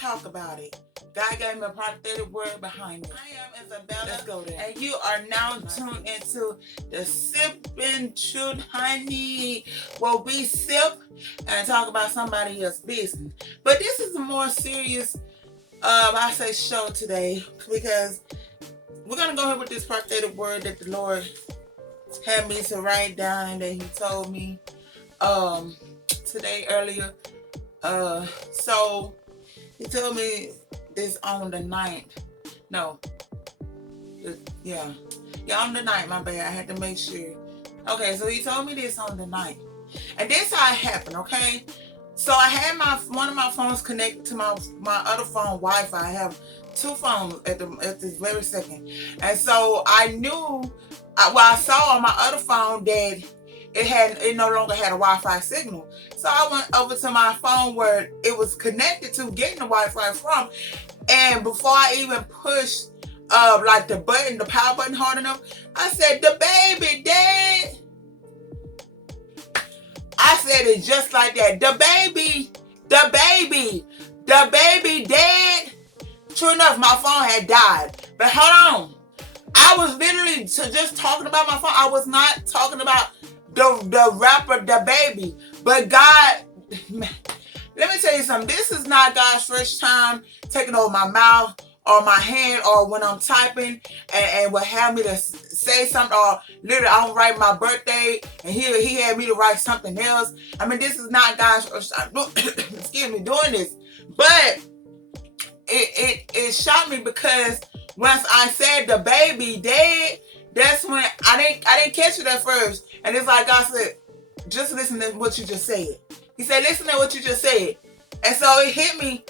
talk about it. God gave me a prophetic word behind it. I am Isabella. Let's go there. And you are now tuned into the Sipping Truth, honey. Well, we sip and talk about somebody else's business. But this is a more serious, I say, show today, because we're going to go ahead with this prophetic word that the Lord had me to write down and that He told me today earlier. So He told me this on the 9th. No. Yeah, on the 9th, my bad. I had to make sure. Okay, so He told me this on the 9th. And this how it happened, okay? So I had one of my phones connected to my other phone Wi-Fi. I have two phones at this very second. And so I knew, I saw on my other phone that it no longer had a Wi-Fi signal. So I went over to my phone where it was connected to, getting the Wi-Fi from. And before I even pushed like the power button hard enough, I said, "Dababy'S Dead." I said it just like that. Dababy'S dead. True enough, my phone had died. But hold on. I was literally just talking about my phone. I was not talking about the rapper Dababy. But God, let me tell you something. This is not God's first time taking over my mouth or my hand, or when I'm typing and will have me to say something, or literally I don't write my birthday and he had me to write something else. I mean, this is not God's first time excuse me, doing this. But it shocked me, because once I said Dababy'S Dead, that's when I didn't catch it at first. And it's like God said, just listen to what you just said. He said, listen to what you just said. And so it hit me.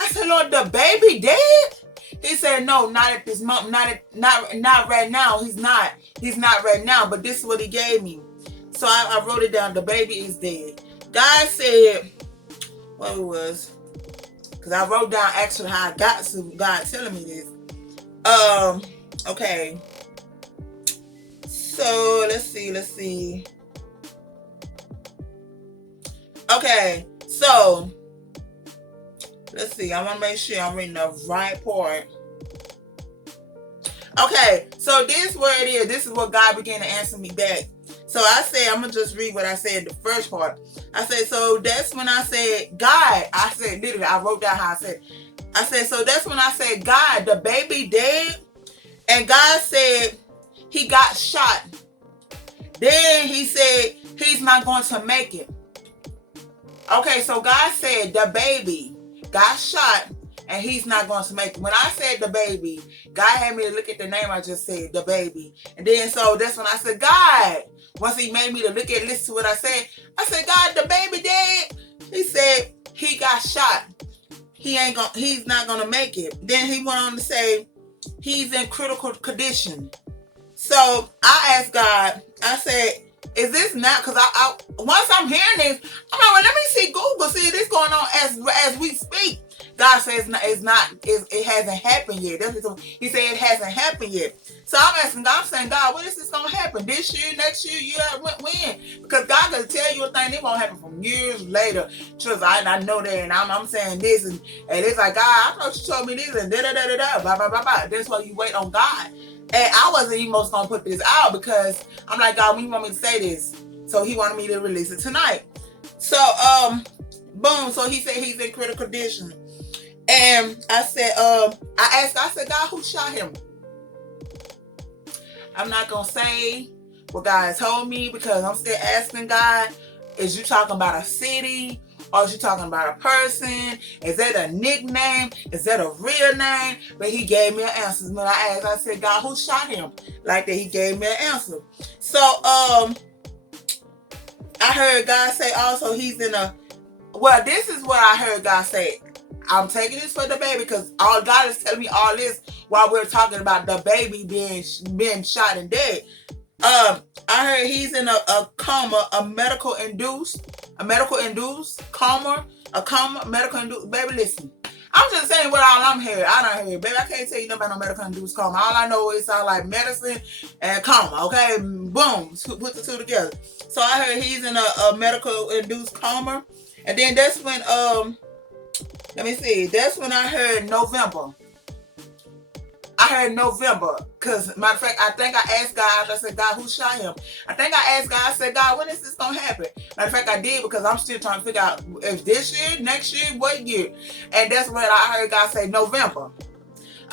I said, Lord, Dababy'S dead? He said, no, not at this moment, not right now. He's not right now, but this is what He gave me. So I wrote it down. Dababy'S dead. God said, what it was, because I wrote down actually how I got to God telling me this. Okay. So let's see. Okay, so let's see. I want to make sure I'm reading the right part. Okay, so this is where it is. This is what God began to answer me back. So I said, I'm going to just read what I said, the first part. I said, so that's when I said, God, I said, literally, I wrote down how I said. I said, so that's when I said, God, Dababy'S dead? And God said, he got shot. Then He said, he's not going to make it. Okay, so God said Dababy got shot and he's not going to make it. When I said Dababy, God had me to look at the name I just said, Dababy. And then so that's when I said, God, once He made me to listen to what I said God, Dababy'S dead? He said he got shot. He's not gonna make it. Then He went on to say he's in critical condition. So I asked God, I said, is this not, because I once I'm hearing this, I'm like, well, let me see Google, see this going on as we speak. God says it hasn't happened yet. That's what He said, it hasn't happened yet. So I'm asking God, I'm saying, God, when is this gonna happen? This year, next year, when? Because God can tell you a thing, it won't happen from years later. Trust, I know that, and I'm saying this, and it's like, God, I thought you told me this, and da blah blah blah blah. That's why you wait on God. And I wasn't even going to put this out, because I'm like, God, when you want me to say this? So He wanted me to release it tonight. So, boom. So He said he's in critical condition. And I said, I said, God, who shot him? I'm not going to say what God told me, because I'm still asking God, is you talking about a city? Or is you talking about a person? Is that a nickname? Is that a real name? But He gave me an answer. When I asked, I said, God, who shot him? Like that, He gave me an answer. So, I heard God say also he's in this is what I heard God say. I'm taking this for Dababy, because all God is telling me all this while we're talking about Dababy being shot and dead. I heard he's in a coma, a medical induced coma. Baby, listen. I'm just saying what all I'm hearing. I don't hear, baby. I can't tell you nothing about no medical induced coma. All I know is sound like medicine and coma. Okay, boom, put the two together. So I heard he's in a medical induced coma, and then that's when Let me see. That's when I heard November. I heard November. Because, matter of fact, I think I asked God. I said, God, who shot him? I think I asked God. I said, God, when is this going to happen? Matter of fact, I did, because I'm still trying to figure out if this year, next year, what year. And that's when I heard God say November.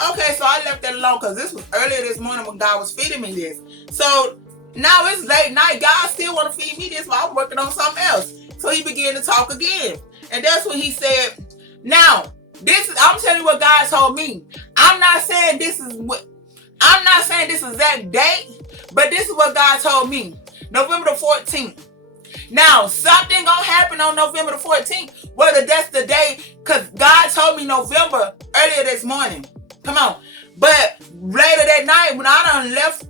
Okay, so I left that alone, because this was earlier this morning when God was feeding me this. So now it's late night. God still want to feed me this while I'm working on something else. So he began to talk again. And that's when he said, now, I'm telling you what God told me. I'm not saying this is exact date, but this is what God told me. November the 14th. Now, something gonna happen on November the 14th, whether that's the day, because God told me November earlier this morning. Come on. But later that night, when I done left,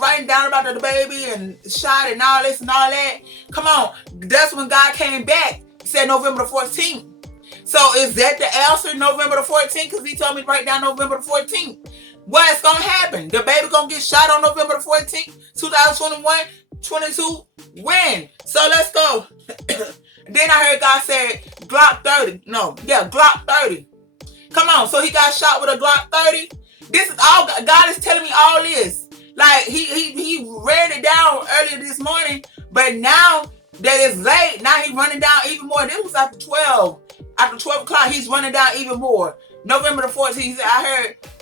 writing down about the baby and shot and all this and all that, come on, that's when God came back. He said November the 14th. So is that the answer, November the 14th? Because he told me to write down November the 14th. What's going to happen? The baby going to get shot on November the 14th, 2021, 22, when? So let's go. Then I heard God say Glock 30. No, yeah, Glock 30. Come on, so he got shot with a Glock 30. This is all, God is telling me all this. Like, he read it down earlier this morning, but now that it's late, now he's running down even more. This was after 12. After 12 o'clock, he's running down even more. November the 14th, he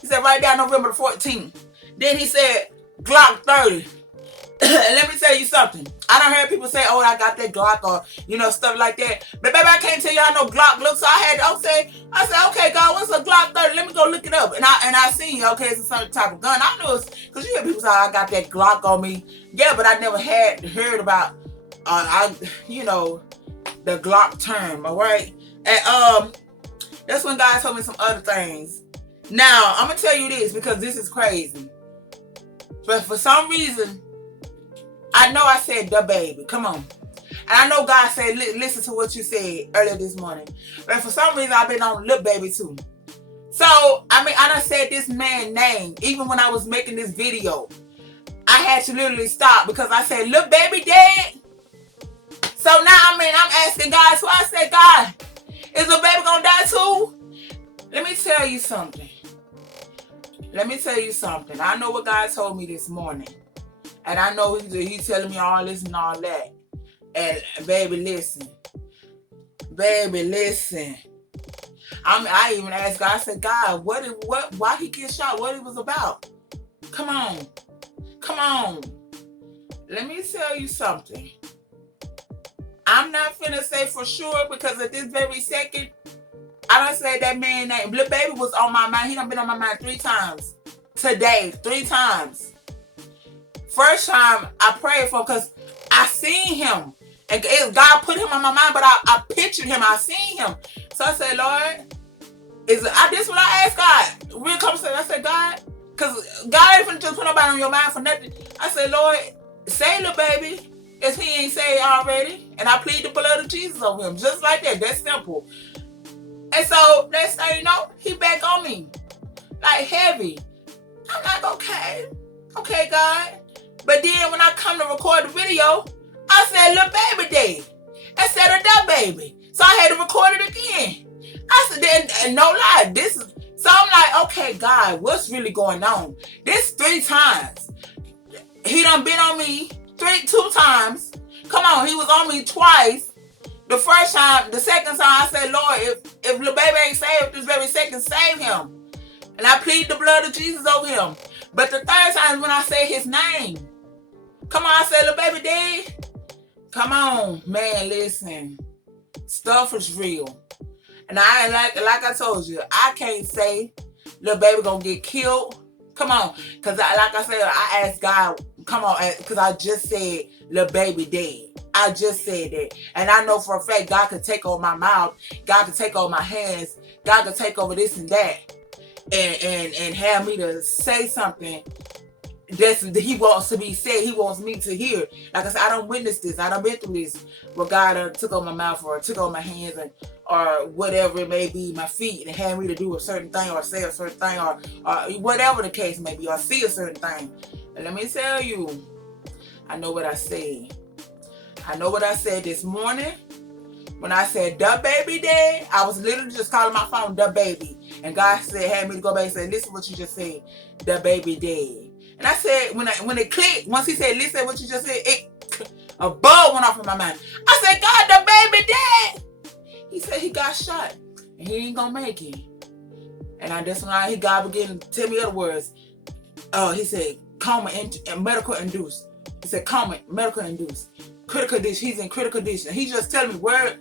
said, write down November the 14th. Then he said, Glock 30. Let me tell you something. I done heard people say, oh, I got that Glock, or, stuff like that. But baby, I can't tell you how no Glock looks. So I said, okay, God, what's a Glock 30? Let me go look it up. And I seen, okay, it's a certain type of gun. I know it's, because you hear people say, oh, I got that Glock on me. Yeah, but I never had heard about, the Glock term, all right? And that's when God told me some other things. Now, I'm going to tell you this, because this is crazy. But for some reason, I know I said the baby. Come on. And I know God said, listen to what you said earlier this morning. But for some reason, I've been on Lil Baby too. So, I done said this man's name. Even when I was making this video, I had to literally stop, because I said, Lil Baby dead? So now, I'm asking God. So I said, God, is Lil Baby gonna die too? Let me tell you something. I know what God told me this morning. And I know he's telling me all this and all that. And baby, listen. I even asked God, I said, God, why he get shot? What it was about? Come on. Let me tell you something. I'm not finna say for sure, because at this very second, I done said that man's name. Lil Baby was on my mind. He done been on my mind 3 times. Today, 3 times. First time I prayed for him, because I seen him. And God put him on my mind, but I pictured him. I seen him. So I said, Lord, this is what I asked God. Real conversation. I said, God, because God ain't finna just put nobody on your mind for nothing. I said, Lord, say Lil Baby, if he ain't saved already. And I plead the blood of Jesus over him. Just like that. That's simple. And so, next thing you know, he back on me. Like heavy. I'm like, okay, God. But then when I come to record the video, I said Lil Baby dead instead of that baby. So I had to record it again. I said, and no lie, so I'm like, okay, God, what's really going on? This 3 times. He done been on me 2 times. Come on, he was on me twice. The first time, the second time, I said, Lord, if Lil Baby ain't saved this very second, save him. And I plead the blood of Jesus over him. But the 3rd time is when I say his name. Come on, I said, Lil Baby dead. Come on, man, listen. Stuff is real. And I like I told you, I can't say Lil Baby gonna get killed. Come on. Because like I said, I asked God, come on, because I just said Lil Baby dead. I just said that. And I know for a fact God could take over my mouth. God could take over my hands. God could take over this and that. And have me to say something that he wants to be said. He wants me to hear. Like I said, I don't witness this. I done been through this where God took over my mouth or took over my hands or whatever it may be, my feet, and had me to do a certain thing or say a certain thing or whatever the case may be or see a certain thing. And let me tell you, I know what I said. I know what I said this morning When I said Dababy's Dead, I was literally just calling my phone Dababy. And God said, had me to go back and say, listen what you just said, Dababy's Dead. And I said, when it clicked, once he said, listen what you just said, a bulb went off in my mind. I said, God, Dababy's dead. He said he got shot and he ain't gonna make it. And that's when God began to tell me other words. He said, coma and medical induced. He said, coma, medical induced. Critical condition. He's in critical condition. He just telling me word.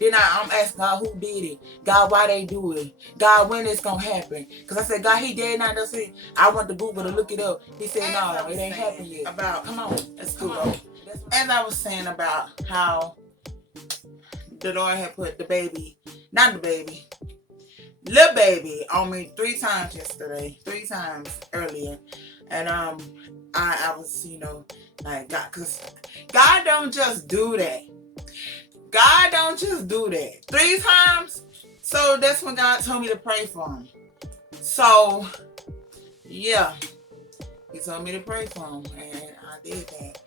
Then I'm asking God who did it. God, why they do it? God, when it's gonna happen? Because I said, God, he dead now. That's it. I went to Google to look it up. He said, no, it ain't happened yet. Come on, let's go. As I was saying about how the Lord had put little baby on me 3 times yesterday, 3 times earlier. And I was, like, God, because God don't just do that. God don't just do that. 3 times. So that's when God told me to pray for him. So, yeah. He told me to pray for him. And I did that.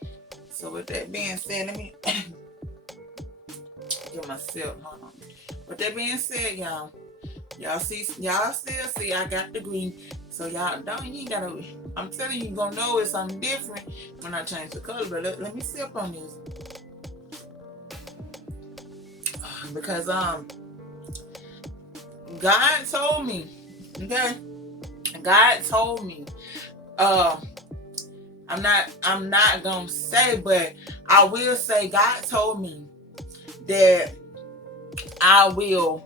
So with that being said, let me get myself, hold on. With that being said, y'all still see I got the green. So y'all you ain't gotta, I'm telling you, you're gonna know it's something different when I change the color. But let me sip on this. Because God told me, okay? God told me, I'm not gonna say, but I will say God told me that I will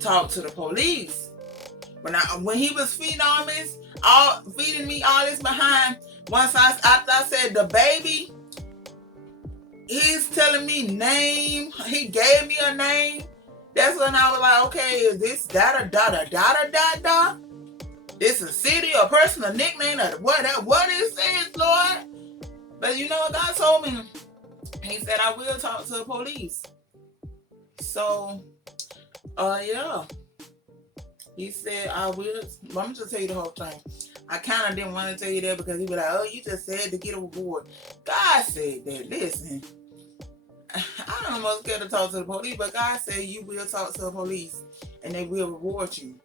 talk to the police. When he was feeding me all this behind, after I said the baby, he's telling me name. He gave me a name. That's when I was like, okay, is this da? This a city, a person, a nickname, or what it says, Lord? But you know what God told me? He said I will talk to the police. So, yeah. He said I will. Well, I'm just tell you the whole thing. I kind of didn't want to tell you that because he was like, oh, you just said to get a reward. God said that. Listen, I'm almost scared to talk to the police, but God said you will talk to the police and they will reward you.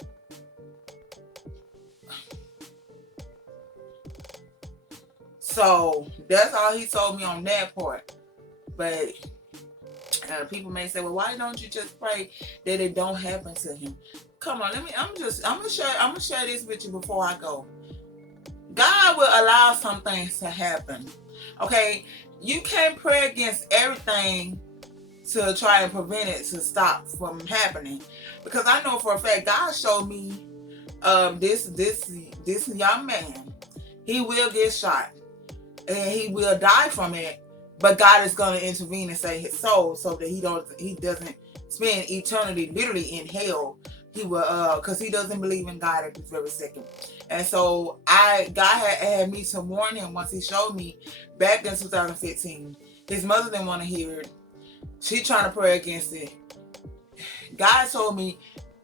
So that's all he told me on that part. But people may say, well, why don't you just pray that it don't happen to him? Come on, I'm gonna share this with you before I go. God will allow some things to happen. Okay, you can't pray against everything to try and prevent it to stop from happening. Because I know for a fact God showed me this young man, he will get shot and he will die from it. But God is going to intervene and save his soul so that he doesn't spend eternity literally in hell. He will, because he doesn't believe in God at this very second. And so God had me to warn him once he showed me back in 2015. His mother didn't want to hear it. She trying to pray against it. God told me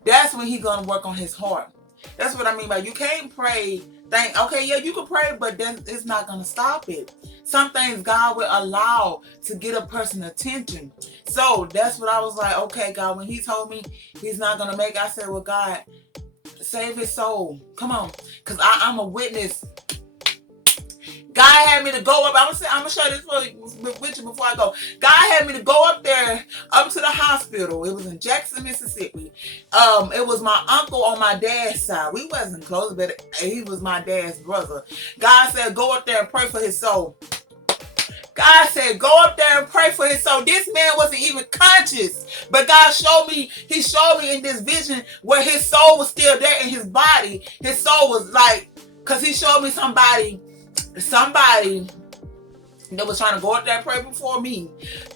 that's when he's going to work on his heart. That's what I mean by you can't pray. Okay, yeah, you can pray, but then it's not going to stop it. Some things God will allow to get a person's attention. So that's what I was like, okay, God, when he told me he's not going to make it, I said, well, God, save his soul. Come on. Because I'm a witness. God had me to go up. I'm going to share this with you before I go. God had me to go up there, up to the hospital. It was in Jackson, Mississippi. It was my uncle on my dad's side. We wasn't close, but he was my dad's brother. God said, go up there and pray for his soul. God said, go up there and pray for his soul. This man wasn't even conscious. But God showed me in this vision where his soul was still there in his body. His soul was like, because he showed me somebody that was trying to go up there and pray before me.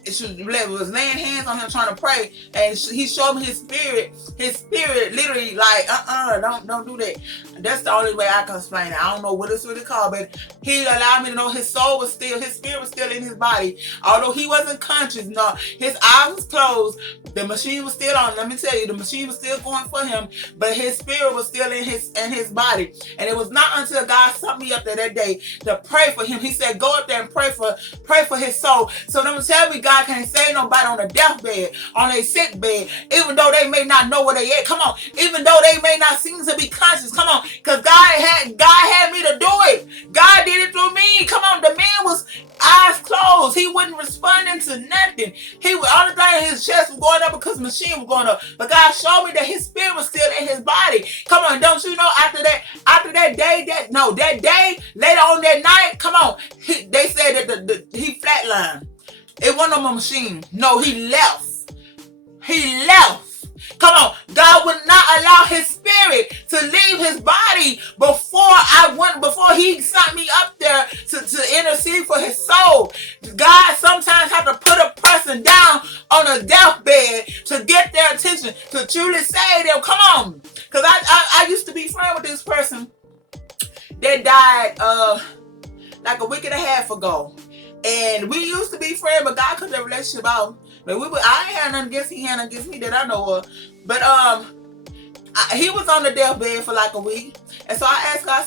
It was laying hands on him trying to pray, and he showed me his spirit literally like, don't do that. That's the only way I can explain it. I don't know what it's really called, but he allowed me to know his spirit was still in his body. Although he wasn't conscious, no, his eyes was closed, the machine was still on. Let me tell you, the machine was still going for him, but his spirit was still in his body. And it was not until God sent me up there that day to pray for him. He said, go up there and pray for pray for his soul. So them tell me God can't save nobody on a deathbed, on a sick bed, even though they may not know where they at. Come on, even though they may not seem to be conscious. Come on, because God had me to do it. God did it through me. Come on, the man was eyes closed. He wasn't responding to nothing. He was only thing, his chest was going up because the machine was going up. But God showed me that his spirit was still in his body. Come on, don't you know? After that day, that day later on that night, come on, they said that he flatlined. It wasn't on my machine. No, he left. He left. Come on, God would not allow his spirit to leave his body before he sent me up there to intercede for his soul. God sometimes have to put a person down on a deathbed to get their attention, to truly save them. Come on. Because I used to be friends with this person that died like a week and a half ago. And we used to be friends, but God cut that relationship out. But I ain't had nothing against he had nothing against me that I know of. But he was on the deathbed for like a week. And so I asked God,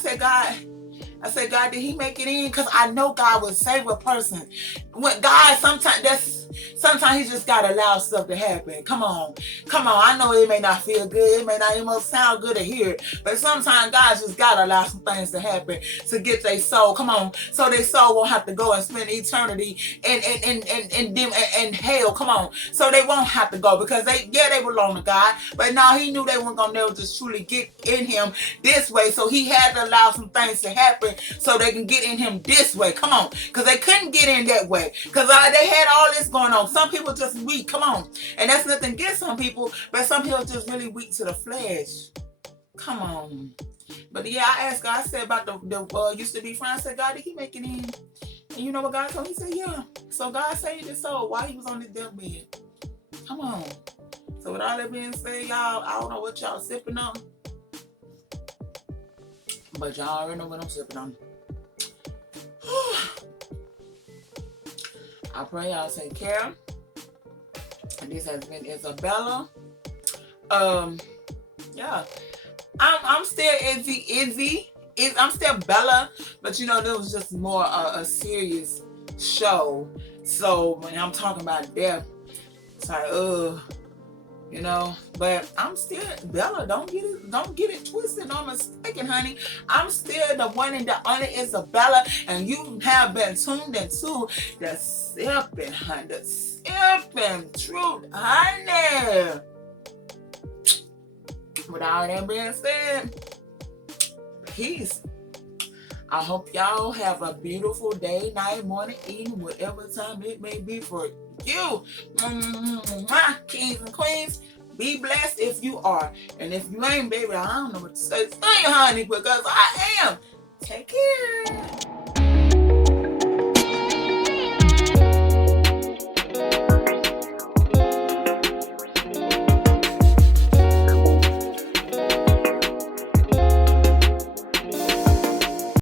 I said, God, did he make it in? Because I know God will save a person. When God, sometimes he just gotta allow stuff to happen. Come on. I know it may not feel good, it may not even sound good to hear, but sometimes God just gotta allow some things to happen to get their soul. Come on, so their soul won't have to go and spend eternity in hell. Come on, so they won't have to go because they belong to God, but now he knew they weren't gonna never just truly get in him this way, so he had to allow some things to happen so they can get in him this way. Come on, because they couldn't get in that way because they had all this going on. Some people just weak, come on. And that's nothing against some people, but some people just really weak to the flesh. Come on. But yeah, I asked God, I said about the used to be friends, I said, God, did he make it in? And you know what God told me? He said, yeah. So God saved his soul while he was on his deathbed. Come on. So with all that being said, y'all, I don't know what y'all sipping on, but y'all already know what I'm sipping on. I pray y'all take care. And this has been Isabella. Yeah. I'm still Izzy. I'm still Bella, but you know, this was just more a serious show. So when I'm talking about death, it's like, you know, but I'm still Bella. Don't get it twisted or mistaken, honey. I'm still the one and the only Isabella, and you have been tuned into the sipping, honey, the sipping truth, honey. With all that being said, peace. I hope y'all have a beautiful day, night, morning, evening, whatever time it may be for you. My kings and queens, be blessed if you are. And if you ain't, baby, I don't know what to say. Stay, honey, because I am. Take care.